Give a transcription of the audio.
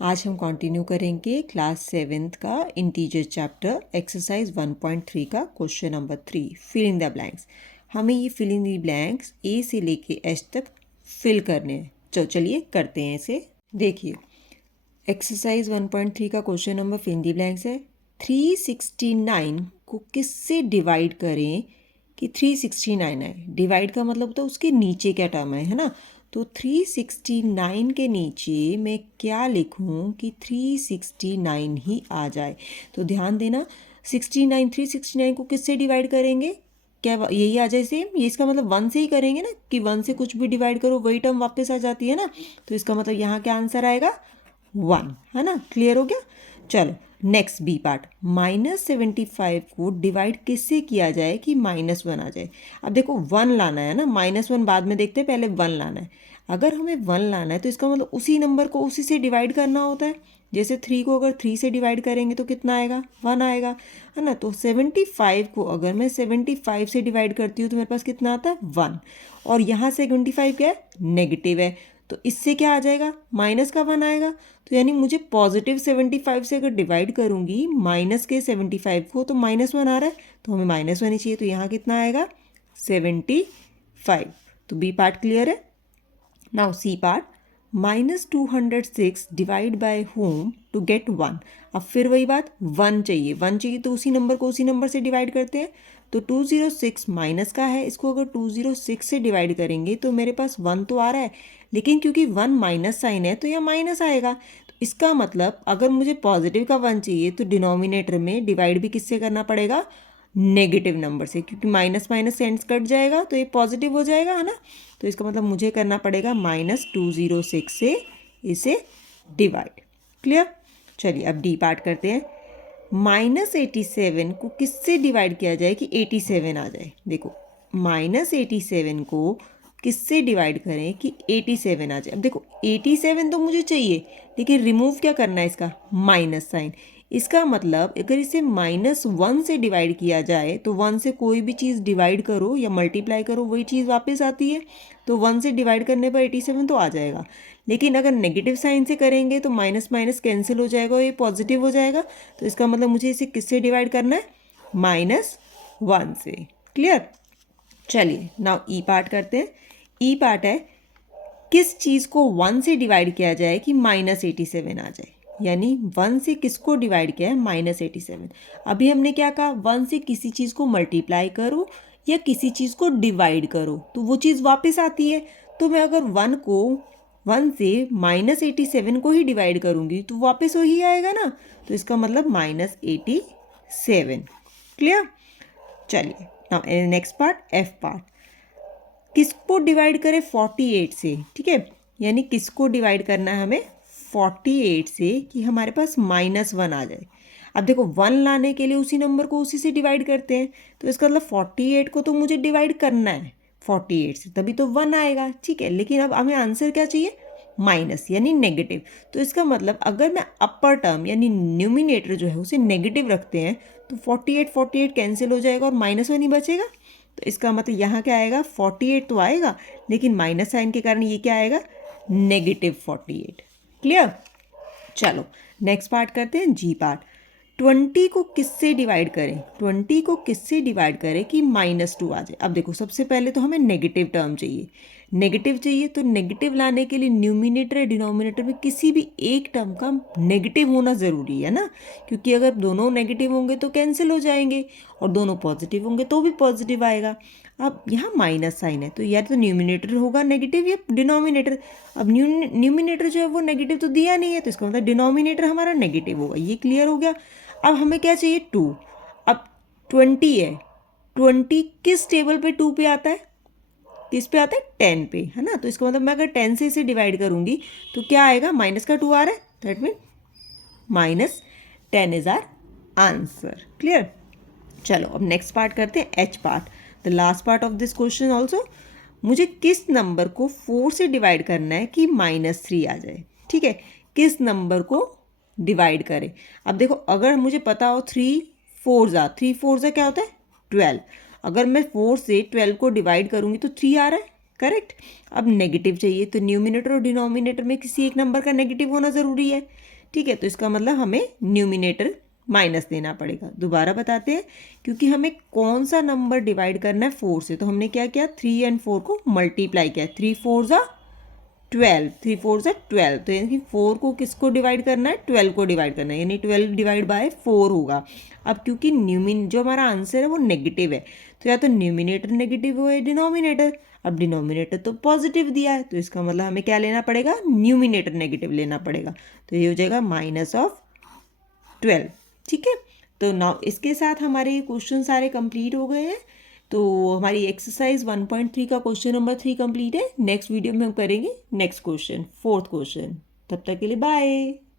आज हम कंटिन्यू करेंगे क्लास 7th का इंटीजर चैप्टर एक्सरसाइज 1.3 का question number 3 fill in the blanks. हमें ये fill in the blanks A से लेके एच तक फिल करने हैं। चलिए करते हैं इसे। देखिए एक्सरसाइज 1.3 का question number fill in the blanks है। 369 को किससे डिवाइड करें कि 369 आए। डिवाइड का मतलब तो उसके नीचे क्या टर्म है ना। तो 369 के नीचे मैं क्या लिखूं कि 369 ही आ जाए। तो ध्यान देना 369 को किससे डिवाइड करेंगे, क्या यही आ जाए सेम। ये इसका मतलब 1 से ही करेंगे ना कि 1 से कुछ भी डिवाइड करो वही टर्म वापस आ जाती है ना। तो इसका मतलब यहाँ क्या आंसर आएगा 1, है ना। क्लियर हो गया। चलो नेक्स्ट बी पार्ट, -75 को डिवाइड किससे किया जाए कि -1 आ जाए। अब देखो 1 लाना है ना, -1 बाद में देखते हैं, पहले 1 लाना है। अगर हमें 1 लाना है तो इसका मतलब उसी नंबर को उसी से डिवाइड करना होता है। जैसे 3 को अगर 3 से डिवाइड करेंगे तो कितना आएगा 1 आएगा, है ना। तो 75 को अगर मैं 75 से डिवाइड करती हूँ तो मेरे पास कितना आता है 1। और यहाँ से 75 क्या है नेगेटिव है, तो इससे क्या आ जाएगा माइनस का 1 आएगा। तो यानी मुझे पॉजिटिव 75 से अगर डिवाइड करूँगी माइनस के 75 को तो -1 आ रहा है, तो हमें -1 ही चाहिए। तो यहाँ कितना आएगा 75। तो बी पार्ट क्लियर है। Now C part, -206 divide by home to get 1। अब फिर वही बात 1 चाहिए, 1 चाहिए तो उसी नंबर को उसी नंबर से डिवाइड करते हैं। तो 206 माइनस का है, इसको अगर 206 से डिवाइड करेंगे तो मेरे पास 1 तो आ रहा है, लेकिन क्योंकि 1 माइनस साइन है तो यह माइनस आएगा। तो इसका मतलब अगर मुझे पॉजिटिव का 1 चाहिए तो डिनोमिनेटर में डिवाइड भी किससे करना पड़ेगा, नेगेटिव नंबर से, क्योंकि माइनस माइनस सेंस कट जाएगा तो ये पॉजिटिव हो जाएगा, है ना। तो इसका मतलब मुझे करना पड़ेगा -206 से इसे डिवाइड। क्लियर। चलिए अब डी पार्ट करते हैं। -87 को किससे डिवाइड किया जाए कि 87 आ जाए। देखो -87 को किससे डिवाइड करें कि 87 आ जाए। अब देखो 87 तो मुझे चाहिए, लेकिन रिमूव क्या करना है इसका माइनस साइन। इसका मतलब अगर इसे -1 से डिवाइड किया जाए तो 1 से कोई भी चीज़ डिवाइड करो या मल्टीप्लाई करो वही चीज़ वापस आती है। तो 1 से डिवाइड करने पर 87 तो आ जाएगा, लेकिन अगर नेगेटिव साइन से करेंगे तो माइनस माइनस कैंसिल हो जाएगा और ये पॉजिटिव हो जाएगा। तो इसका मतलब मुझे इसे किससे डिवाइड करना है -1 से। क्लियर। चलिए नाउ ई पार्ट करते हैं। ई पार्ट है किस चीज़ को 1 से डिवाइड किया जाए कि -87 आ जाए। यानी 1 से किसको डिवाइड किया है -87। अभी हमने क्या कहा 1 से किसी चीज़ को मल्टीप्लाई करो या किसी चीज़ को डिवाइड करो तो वो चीज़ वापस आती है। तो मैं अगर 1 से -87 को ही डिवाइड करूँगी तो वापस वही आएगा ना। तो इसका मतलब -87। क्लियर। चलिए now next part F part, किसको डिवाइड करें 48 से। ठीक है, यानी किसको डिवाइड करना है हमें 48 से कि हमारे पास -1 आ जाए। अब देखो 1 लाने के लिए उसी नंबर को उसी से डिवाइड करते हैं, तो इसका मतलब 48 को तो मुझे डिवाइड करना है 48 से, तभी तो 1 आएगा। ठीक है, लेकिन अब हमें आंसर क्या चाहिए माइनस यानी नेगेटिव। तो इसका मतलब अगर मैं अपर टर्म यानी न्यूमिनेटर जो है उसे नेगेटिव रखते हैं तो 48 कैंसिल हो जाएगा और -1 ही बचेगा। तो इसका मतलब यहाँ क्या आएगा 48 तो आएगा, लेकिन माइनस साइन के कारण ये क्या आएगा -48। क्लियर। चलो नेक्स्ट पार्ट करते हैं जी पार्ट। 20 को किससे डिवाइड करें, 20 को किससे डिवाइड करें कि -2 आ जाए। अब देखो सबसे पहले तो हमें नेगेटिव टर्म चाहिए, नेगेटिव चाहिए तो नेगेटिव लाने के लिए न्यूमिनेटर या डिनोमिनेटर में किसी भी एक टर्म का नेगेटिव होना ज़रूरी है ना, क्योंकि अगर दोनों नेगेटिव होंगे तो कैंसिल हो जाएंगे और दोनों पॉजिटिव होंगे तो भी पॉजिटिव आएगा। अब यहाँ माइनस साइन है तो या तो न्यूमिनेटर होगा नेगेटिव या डिनोमिनेटर। अब न्यूमिनेटर जो है वो नेगेटिव तो दिया नहीं है, तो इसका मतलब डिनोमिनेटर हमारा नेगेटिव होगा। ये क्लियर हो गया। अब हमें क्या चाहिए 2। अब 20 है, 20 किस टेबल पे 2 पे आता है, किस पे आता है 10 पे, है ना। तो इसका मतलब मैं अगर 10 से इसे डिवाइड करूंगी तो क्या आएगा माइनस का 2 आ रहा है, that mean -10 is our answer. Clear. चलो अब नेक्स्ट पार्ट करते हैं H part, the last part of this question also. मुझे किस नंबर को 4 से डिवाइड करना है कि -3 आ जाए। ठीक है, किस नंबर को डिवाइड करें। अब देखो अगर मुझे पता हो 3 4 क्या होता है 12। अगर मैं 4 से 12 को डिवाइड करूँगी तो 3 आ रहा है, करेक्ट। अब नेगेटिव चाहिए तो न्यूमिनेटर और डिनोमिनेटर में किसी एक नंबर का नेगेटिव होना ज़रूरी है, ठीक है। तो इसका मतलब हमें न्यूमिनेटर माइनस देना पड़ेगा। दोबारा बताते हैं, क्योंकि हमें कौन सा नंबर डिवाइड करना है 4 से, तो हमने क्या किया 3 एंड 4 को मल्टीप्लाई किया। 3 4 ज़ा 12, 3 4 ज़ा 12, तो यानी कि 4 को किसको डिवाइड करना है, 12 को डिवाइड करना है, यानी 12 डिवाइड बाय 4 होगा। अब क्योंकि जो हमारा आंसर है वो नेगेटिव है, तो या तो न्यूमिनेटर नेगेटिव हो या डिनोमिनेटर। अब डिनोमिनेटर तो पॉजिटिव दिया है, तो इसका मतलब हमें क्या लेना पड़ेगा, न्यूमिनेटर नेगेटिव लेना पड़ेगा। तो ये हो जाएगा -12, ठीक है। तो नाउ इसके साथ हमारे क्वेश्चन सारे कंप्लीट हो गए हैं। तो हमारी एक्सरसाइज 1.3 का क्वेश्चन नंबर 3 कंप्लीट है। नेक्स्ट वीडियो में हम करेंगे नेक्स्ट क्वेश्चन, 4th क्वेश्चन। तब तक के लिए बाय।